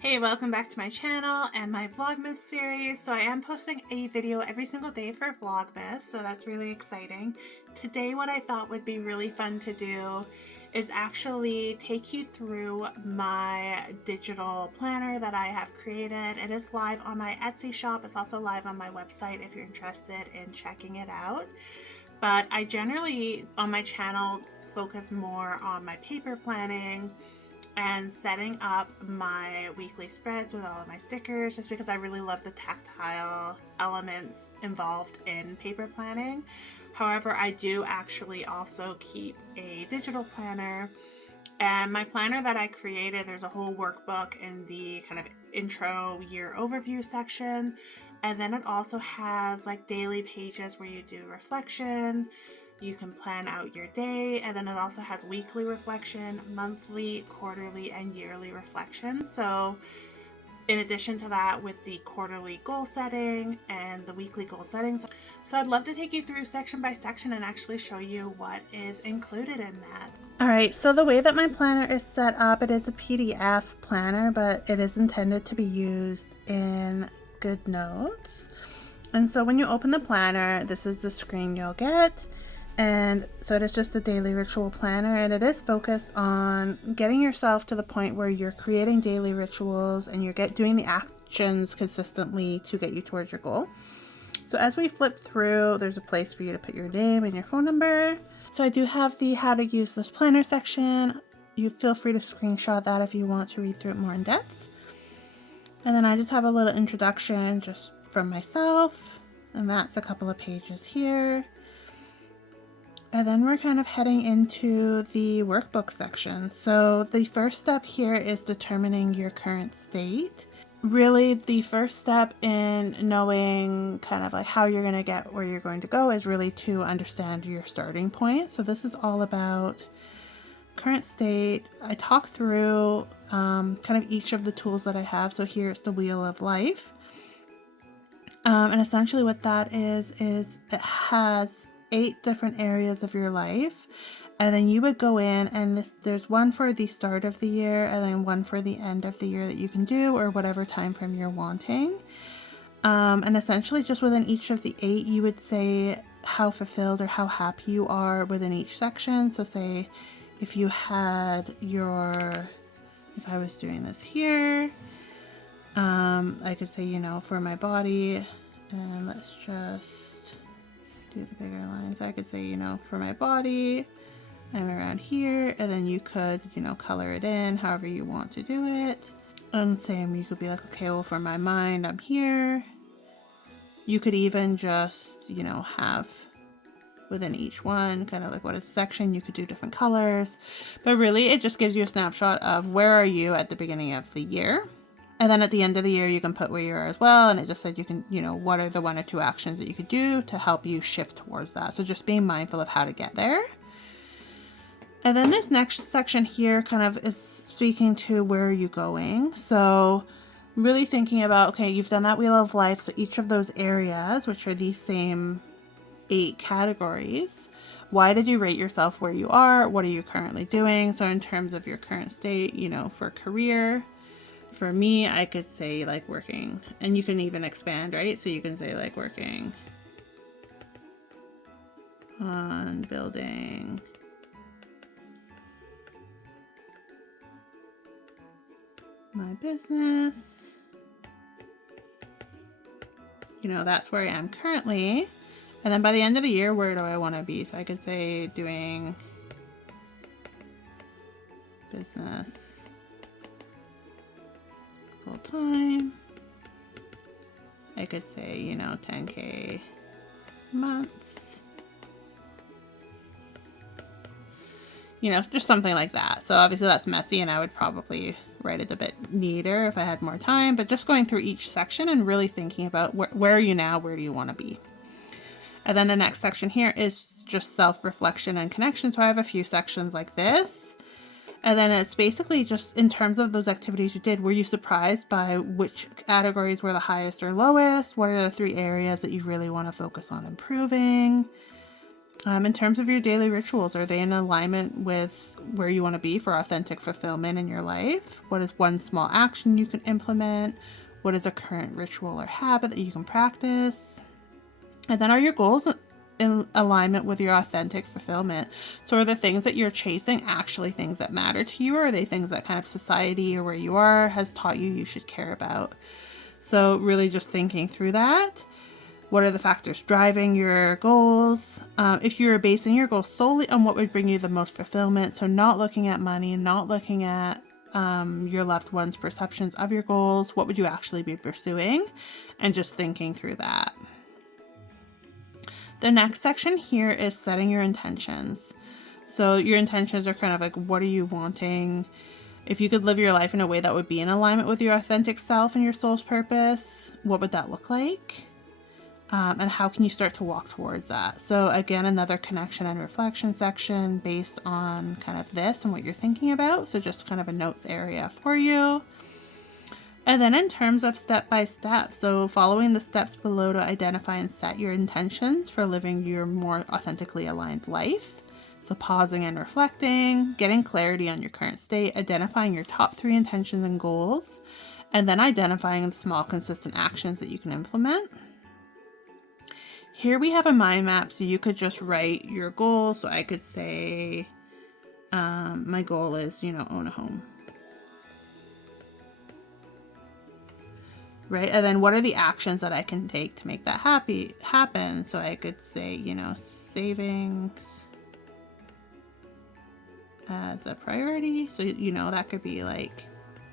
Hey, welcome back to my channel and my Vlogmas series. So I am posting a video every single day for Vlogmas, so that's really exciting. Today what I thought would be really fun to do is actually take you through my digital planner that I have created. It is live on my Etsy shop. It's also live on my website if you're interested in checking it out. But I generally, on my channel, focus more on my paper planning and setting up my weekly spreads with all of my stickers, just because I really love the tactile elements involved in paper planning. However, I do actually also keep a digital planner, and my planner that I created, there's a whole workbook in the kind of intro year overview section, and then it also has like daily pages where you do reflection. You can plan out your day, and then it also has weekly reflection, monthly, quarterly, and yearly reflection. So in addition to that, with the quarterly goal setting and the weekly goal settings. So I'd love to take you through section by section and actually show you what is included in that. All right, so the way that my planner is set up, it is a PDF planner, but it is intended to be used in GoodNotes. And so when you open the planner, this is the screen you'll get. And so it is just a daily ritual planner, and it is focused on getting yourself to the point where you're creating daily rituals and you're doing the actions consistently to get you towards your goal. So as we flip through, there's a place for you to put your name and your phone number. So I do have the how to use this planner section. You feel free to screenshot that if you want to read through it more in depth. And then I just have a little introduction just from myself, and that's a couple of pages here. And then we're kind of heading into the workbook section. So the first step here is determining your current state. Really, the first step in knowing kind of like how you're going to get where you're going to go is really to understand your starting point. So this is all about current state. I talk through kind of each of the tools that I have. So here's the Wheel of Life. And essentially what that is it has 8 different areas of your life, and then you would go in and there's one for the start of the year and then one for the end of the year that you can do, or whatever time frame you're wanting. And essentially just within each of the 8 you would say how fulfilled or how happy you are within each section. So say if you had if I was doing this here, I could say, for my body, and let's just do the bigger lines. I could say, for my body, I'm around here, and then you could, color it in however you want to do it. And same, you could be like, okay, well, for my mind, I'm here. You could even just, have within each one, kind of like what is the section, you could do different colors. But really, it just gives you a snapshot of where are you at the beginning of the year. And then at the end of the year, you can put where you are as well. And it just said you can, what are the 1 or 2 actions that you could do to help you shift towards that. So just being mindful of how to get there. And then this next section here kind of is speaking to where are you going. So really thinking about, okay, you've done that Wheel of Life. So each of those areas, which are these same 8 categories, why did you rate yourself where you are? What are you currently doing? So in terms of your current state, for career, for me, I could say like working, and you can even expand, right? So you can say like working on building my business. That's where I am currently. And then by the end of the year, where do I want to be? So I could say doing business full time. I could say, 10K months. Just something like that. So obviously that's messy, and I would probably write it a bit neater if I had more time, but just going through each section and really thinking about where are you now, where do you want to be? And then the next section here is just self-reflection and connection. So I have a few sections like this. And then it's basically just in terms of those activities you did, were you surprised by which categories were the highest or lowest? What are the 3 areas that you really want to focus on improving? In terms of your daily rituals, are they in alignment with where you want to be for authentic fulfillment in your life? What is one small action you can implement? What is a current ritual or habit that you can practice? And then are your goals in alignment with your authentic fulfillment? So are the things that you're chasing actually things that matter to you, or are they things that kind of society or where you are has taught you should care about? So really just thinking through that. What are the factors driving your goals? If you're basing your goals solely on what would bring you the most fulfillment, so not looking at money, not looking at your loved ones' perceptions of your goals, what would you actually be pursuing? And just thinking through that. The next section here is setting your intentions. So your intentions are kind of like, what are you wanting? If you could live your life in a way that would be in alignment with your authentic self and your soul's purpose, what would that look like? And how can you start to walk towards that? So again, another connection and reflection section based on kind of this and what you're thinking about. So just kind of a notes area for you. And then in terms of step by step, so following the steps below to identify and set your intentions for living your more authentically aligned life. So pausing and reflecting, getting clarity on your current state, identifying your top 3 intentions and goals, and then identifying the small consistent actions that you can implement. Here we have a mind map, so you could just write your goal. So I could say, my goal is, own a home. Right? And then what are the actions that I can take to make that happen? So I could say, savings as a priority. So, that could be like,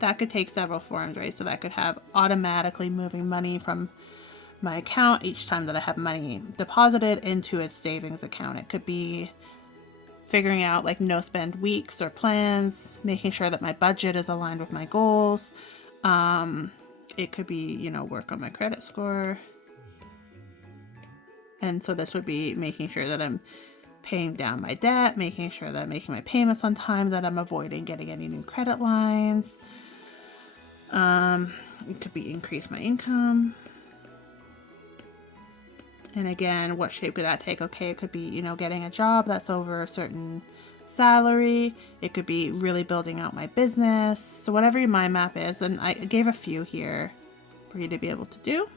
that could take several forms, right? So that could have automatically moving money from my account each time that I have money deposited into a savings account. It could be figuring out like no spend weeks or plans, making sure that my budget is aligned with my goals. It could be, work on my credit score. And so this would be making sure that I'm paying down my debt, making sure that I'm making my payments on time, that I'm avoiding getting any new credit lines. It could be increase my income. And again, what shape could that take? Okay, it could be, getting a job that's over a certain salary. It could be really building out my business. So whatever your mind map is, and I gave a few here for you to be able to do.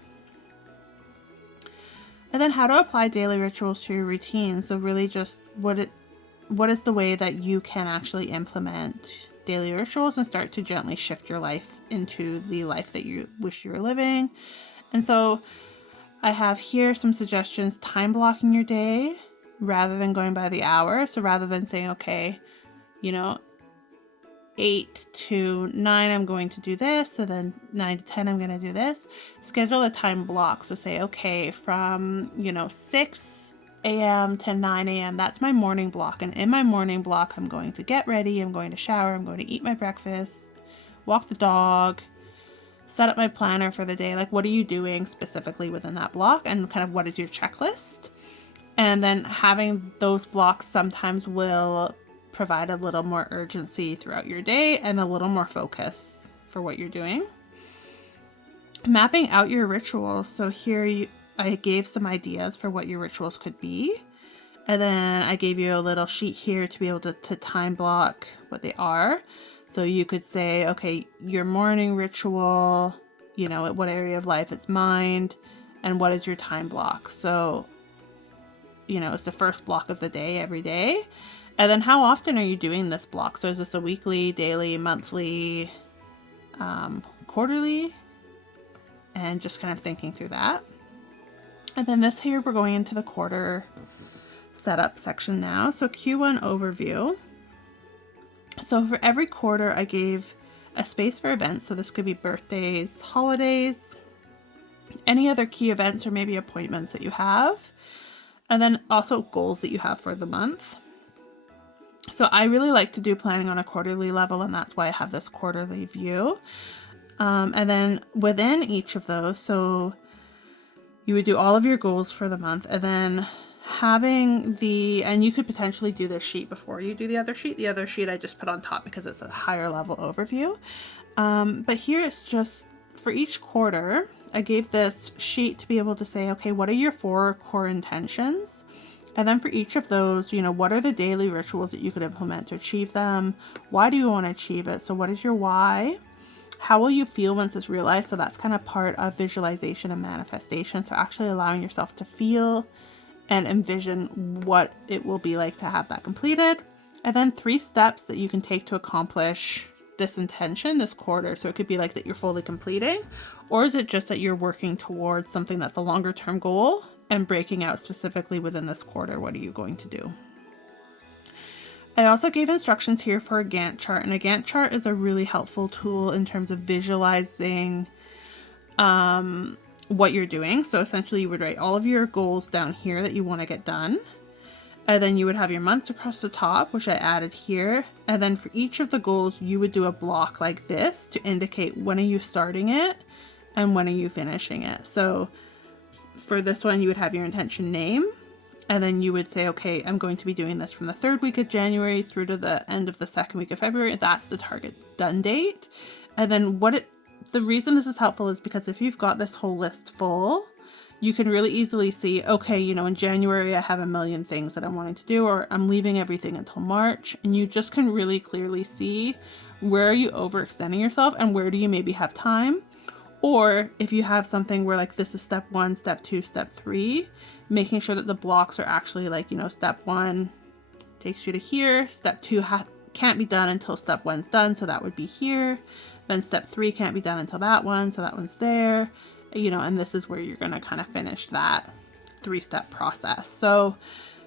And then how to apply daily rituals to your routine. So really just what is the way that you can actually implement daily rituals and start to gently shift your life into the life that you wish you were living. And so I have here some suggestions. Time blocking your day rather than going by the hour. So rather than saying, okay, 8 to 9 I'm going to do this, so then 9 to 10 I'm going to do this. Schedule a time block. So say, okay, from 6 a.m. to 9 a.m. that's my morning block, and in my morning block I'm going to get ready, I'm going to shower, I'm going to eat my breakfast, walk the dog, set up my planner for the day. Like, what are you doing specifically within that block, and kind of what is your checklist? And then having those blocks sometimes will provide a little more urgency throughout your day and a little more focus for what you're doing. Mapping out your rituals. So here I gave some ideas for what your rituals could be. And then I gave you a little sheet here to be able to time block what they are. So you could say, okay, your morning ritual, at what area of life it's mind, and what is your time block. So, it's the first block of the day every day. And then how often are you doing this block? So is this a weekly, daily, monthly, quarterly? And just kind of thinking through that. And then this here, we're going into the quarter setup section now. So Q1 overview. So for every quarter, I gave a space for events. So this could be birthdays, holidays, any other key events, or maybe appointments that you have. And then also goals that you have for the month. So I really like to do planning on a quarterly level, and that's why I have this quarterly view. And then within each of those, so you would do all of your goals for the month, and then having and you could potentially do this sheet before you do the other sheet. The other sheet I just put on top because it's a higher level overview. But here it's just for each quarter, I gave this sheet to be able to say, okay, what are your 4 core intentions? And then for each of those, you know, what are the daily rituals that you could implement to achieve them? Why do you want to achieve it? So what is your why? How will you feel once it's realized? So that's kind of part of visualization and manifestation. So actually allowing yourself to feel and envision what it will be like to have that completed. And then 3 steps that you can take to accomplish this intention this quarter. So it could be like that you're fully completing, or is it just that you're working towards something that's a longer term goal and breaking out specifically within this quarter? What are you going to do? I also gave instructions here for a Gantt chart, and a Gantt chart is a really helpful tool in terms of visualizing what you're doing. So essentially you would write all of your goals down here that you want to get done. And then you would have your months across the top, which I added here. And then for each of the goals, you would do a block like this to indicate when are you starting it and when are you finishing it. So for this one, you would have your intention name. And then you would say, okay, I'm going to be doing this from the 3rd week of January through to the end of the 2nd week of February. That's the target done date. And then the reason this is helpful is because if you've got this whole list full, you can really easily see, okay, you know, in January I have a million things that I'm wanting to do, or I'm leaving everything until March. And you just can really clearly see where are you overextending yourself and where do you maybe have time. Or if you have something where like this is step 1, step 2, step 3, making sure that the blocks are actually like, you know, step 1 takes you to here, step 2 can't be done until step 1's done, so that would be here. Then step 3 can't be done until that one, so that one's there. You know, and this is where you're going to kind of finish that 3-step process. So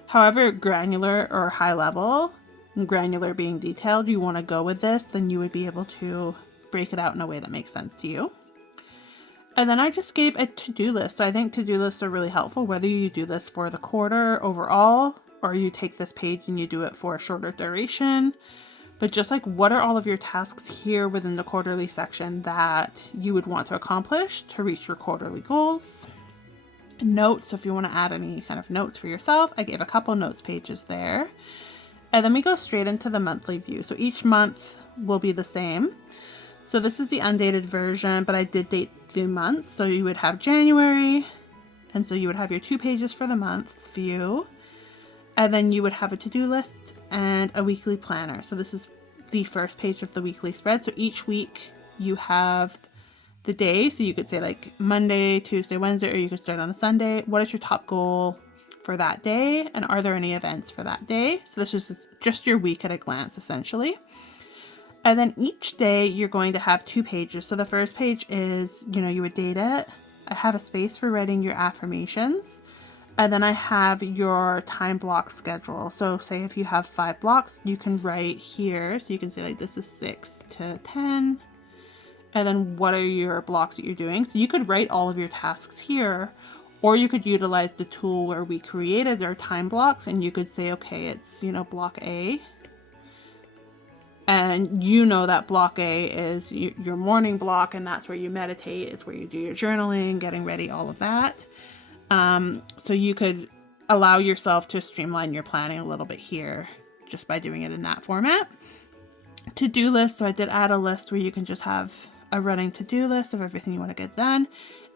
however granular or high level, granular being detailed, you want to go with this, then you would be able to break it out in a way that makes sense to you. And then I just gave a to-do list. So I think to-do lists are really helpful, whether you do this for the quarter overall, or you take this page and you do it for a shorter duration. But just like, what are all of your tasks here within the quarterly section that you would want to accomplish to reach your quarterly goals? Notes, so if you want to add any kind of notes for yourself, I gave a couple notes pages there. And then we go straight into the monthly view. So each month will be the same. So this is the undated version, but I did date the months. So you would have January, and so you would have your 2 pages for the month's view. And then you would have a to-do list and a weekly planner. So this is the first page of the weekly spread. So each week you have the day. So you could say like Monday, Tuesday, Wednesday, or you could start on a Sunday. What is your top goal for that day? And are there any events for that day? So this is just your week at a glance, essentially. And then each day you're going to have 2 pages. So the first page is, you know, you would date it. I have a space for writing your affirmations. And then I have your time block schedule. So say if you have 5 blocks, you can write here. So you can say like this is 6 to 10. And then what are your blocks that you're doing? So you could write all of your tasks here, or you could utilize the tool where we created our time blocks, and you could say, okay, it's, you know, block A. And you know that block A is your morning block, and that's where you meditate, it's where you do your journaling, getting ready, all of that. So you could allow yourself to streamline your planning a little bit here just by doing it in that format. To-do list. So I did add a list where you can just have a running to-do list of everything you want to get done.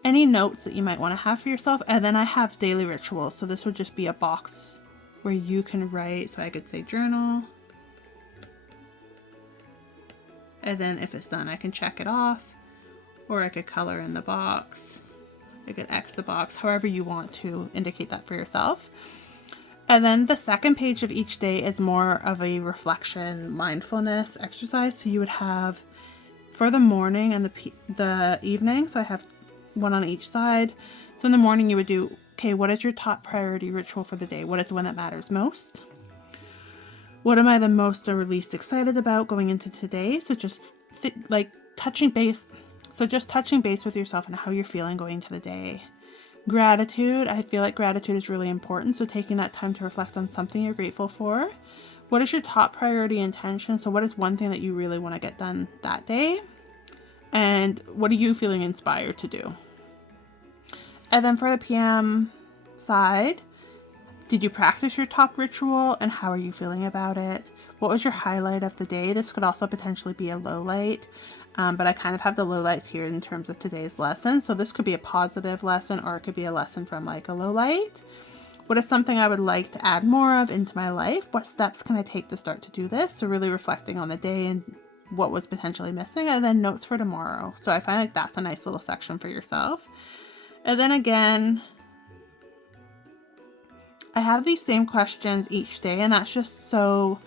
Any notes that you might want to have for yourself. And then I have daily rituals. So this would just be a box where you can write. So I could say journal. And then if it's done, I can check it off, or I could color in the box. I could X the box, however you want to indicate that for yourself. And then the second page of each day is more of a reflection, mindfulness exercise. So you would have for the morning and the evening. So I have one on each side. So in the morning you would do, okay, what is your top priority ritual for the day? What is the one that matters most? What am I the most or least excited about going into today? So just touching base. So just touching base with yourself and how you're feeling going into the day. Gratitude. I feel like gratitude is really important. So taking that time to reflect on something you're grateful for. What is your top priority intention? So what is one thing that you really want to get done that day? And what are you feeling inspired to do? And then for the PM side, did you practice your top ritual and how are you feeling about it? What was your highlight of the day? This could also potentially be a low light. But I kind of have the lowlights here in terms of today's lesson. So this could be a positive lesson, or it could be a lesson from like a low light. What is something I would like to add more of into my life? What steps can I take to start to do this? So really reflecting on the day and what was potentially missing. And then notes for tomorrow. So I find like that's a nice little section for yourself. And then again, I have these same questions each day, and that's just so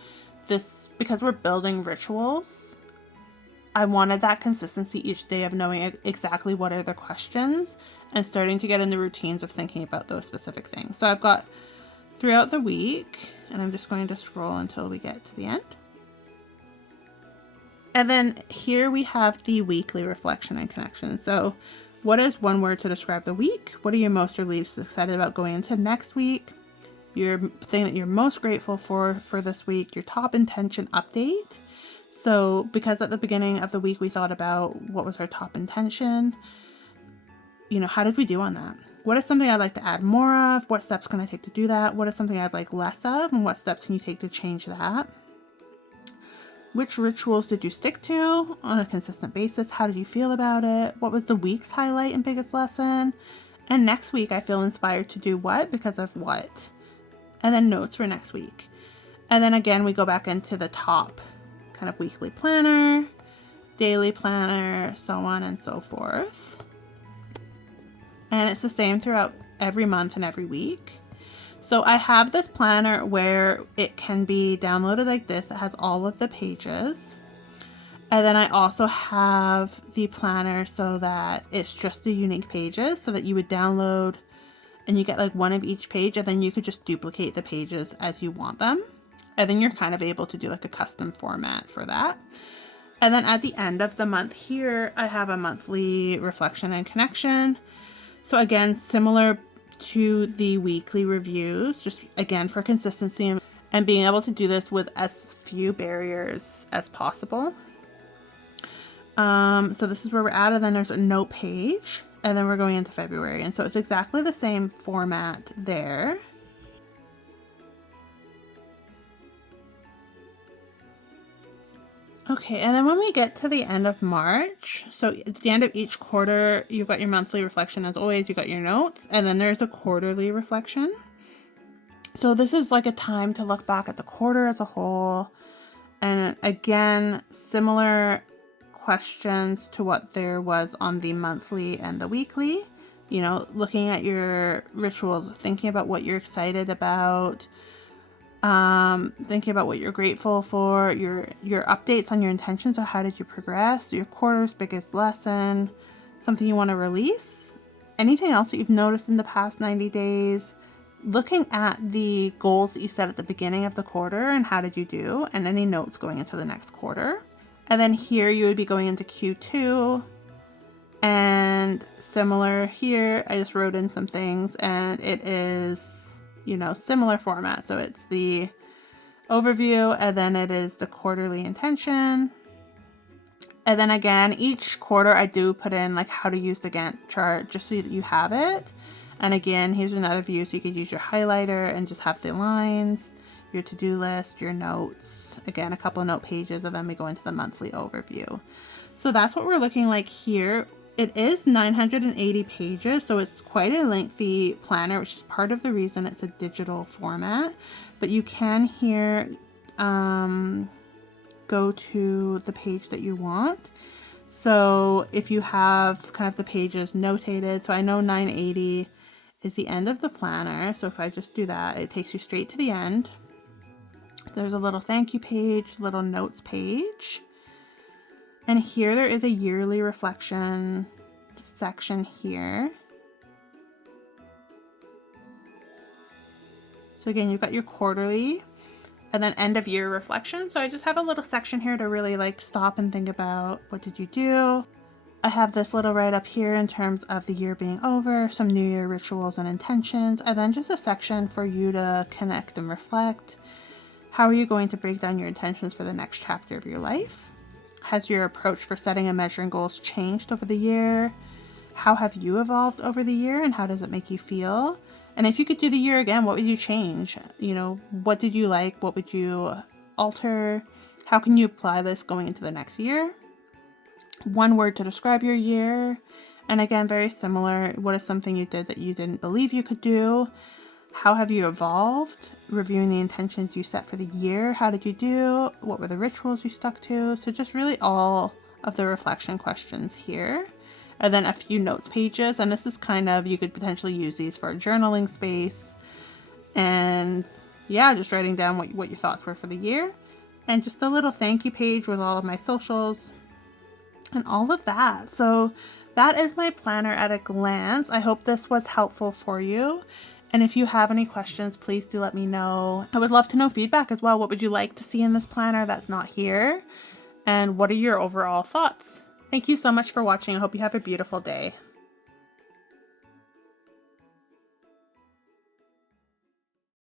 because we're building rituals, I wanted that consistency each day of knowing exactly what are the questions and starting to get in the routines of thinking about those specific things. So I've got throughout the week, and I'm just going to scroll until we get to the end. And then here we have the weekly reflection and connection. So what is one word to describe the week? What are you most or least excited about going into next week? Your thing that you're most grateful for this week, your top intention update. So because at the beginning of the week we thought about what was our top intention, you know, how did we do on that? What is something I'd like to add more of? What steps can I take to do that? What is something I'd like less of? And what steps can you take to change that? Which rituals did you stick to on a consistent basis? How did you feel about it? What was the week's highlight and biggest lesson? And next week I feel inspired to do what because of what? And then notes for next week. And then again, we go back into the top kind of weekly planner, daily planner, so on and so forth. And it's the same throughout every month and every week. So I have this planner where it can be downloaded like this. It has all of the pages. And then I also have the planner so that it's just the unique pages, so that you would download and you get like one of each page, and then you could just duplicate the pages as you want them. And then you're kind of able to do like a custom format for that. And then at the end of the month here, I have a monthly reflection and connection. So again, similar to the weekly reviews, just again for consistency and being able to do this with as few barriers as possible. So this is where we're at, and then there's a note page. And then we're going into February. And so it's exactly the same format there. Okay, and then when we get to the end of March, so at the end of each quarter, you've got your monthly reflection as always, you got your notes, and then there's a quarterly reflection. So this is like a time to look back at the quarter as a whole. And again, similar questions to what there was on the monthly and the weekly, you know, looking at your rituals, thinking about what you're excited about, thinking about what you're grateful for, your updates on your intentions. So how did you progress? Your quarter's biggest lesson, something you want to release, anything else that you've noticed in the past 90 days, looking at the goals that you set at the beginning of the quarter and how did you do, and any notes going into the next quarter. And then here you would be going into Q2, and similar here, I just wrote in some things, and it is, you know, similar format. So it's the overview, and then it is the quarterly intention. And then again, each quarter I do put in like how to use the Gantt chart just so that you have it. And again, here's another view, so you could use your highlighter and just have the lines, your to-do list, your notes, again, a couple of note pages, and then we go into the monthly overview. So that's what we're looking like here. It is 980 pages, so it's quite a lengthy planner, which is part of the reason it's a digital format. But you can here go to the page that you want. So if you have kind of the pages notated, so I know 980 is the end of the planner. So if I just do that, it takes you straight to the end. There's a little thank you page, little notes page. And here there is a yearly reflection section here. So again, you've got your quarterly and then end of year reflection. So I just have a little section here to really like stop and think about what did you do. I have this little write up here in terms of the year being over, some new year rituals and intentions, and then just a section for you to connect and reflect. How are you going to break down your intentions for the next chapter of your life? Has your approach for setting and measuring goals changed over the year? How have you evolved over the year, and how does it make you feel? And if you could do the year again, what would you change? You know, what did you like? What would you alter? How can you apply this going into the next year? One word to describe your year. And again, very similar. What is something you did that you didn't believe you could do? how have you evolved, reviewing the intentions you set for the year, how did you do, what were the rituals you stuck to. So just really all of the reflection questions here. And then a few notes pages, and this is kind of, you could potentially use these for a journaling space. And yeah, just writing down what your thoughts were for the year. And just a little thank you page with all of my socials and all of that. So that is my planner at a glance. I hope this was helpful for you. And if you have any questions, please do let me know. I would love to know feedback as well. What would you like to see in this planner that's not here? And what are your overall thoughts? Thank you so much for watching. I hope you have a beautiful day.